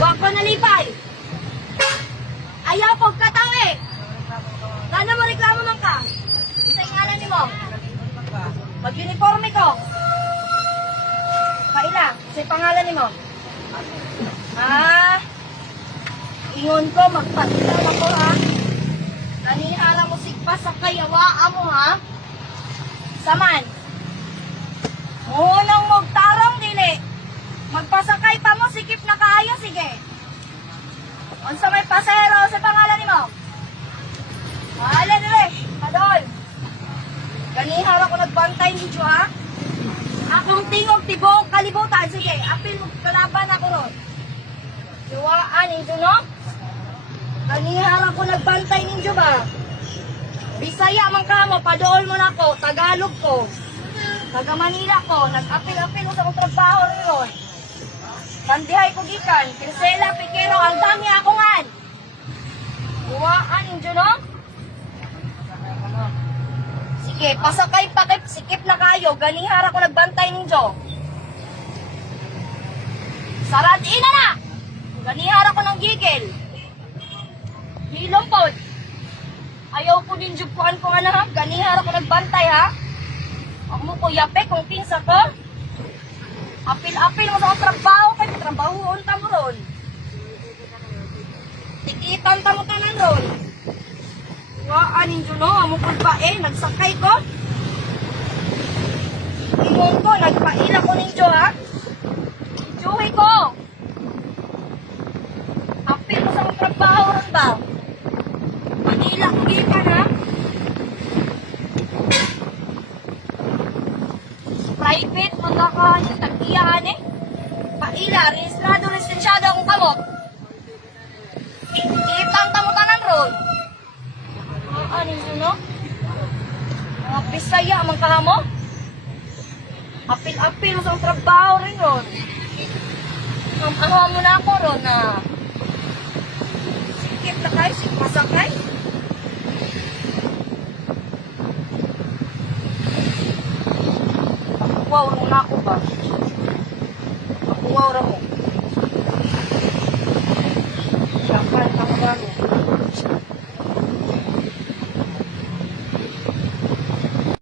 Wa ko nalipay. Ayaw ko kataw eh. Gana mo reklamo man ka? Isa yung ngalan ni mo. Mag-uniforme ko. Kaila, isa yung pangalan ni mo. Ingon ko, magpatilaw ako ha. Nanihala mo sigpa sa kayawaan mo ha. Saman. Munang magtarong dili. Magpasakay pa mo, sikip na kaayo, sige. Unsa may pasahero sa pangalan ni mo? Wala dire, Adol. Ganihara ko nagbantay ni Jo ha. Akong tingog tibok kalibutan, sige. Apil mo kalaban ako ron. Iwaan ninyo no? Ganihara ko nagbantay ninyo ba? Bisaya man ka mo, padool mo na ko, Tagalog ko. Taga Manila ko, nag-apil-apil ko sa kong trabaho ron. Kandihay ko gikan, Kirsela, Pikero, ang dami ako ngan. Iwaan ninyo no? Sige, pasakay pakip, sikip na kayo, ganihara ko nagbantay ninyo. Sarad ina na! Ganihara ko ng gigil. Hilong pod. Ayaw ko din jupuan ko nga na ha. Ganihara ko nagbantay ha. Ako mo ko yape kung pinsa ko. Apil-apil mo sa trabaho kay trabahoon ta mo ron. Tikitan ta mo tanan ron. Waan ninyo no, amo ko ba nagsakay ko. Ingon ko, nagpaila ko ninyo ha. Ijuhi ko. Apil mo sa mga trabaho ron ba? Manila ko gikan ha. Private, magkakahanin, tag-iyahan eh. Paila, rehistrado, rehistensyado akong kamot. Kitang tamutanan ron. Ano yun, no? Mga Bisaya, mga kahamo. Apil-apil sa trabaho rin ron. Ang mo na ako ron na sikip na kayo, sikip masakay.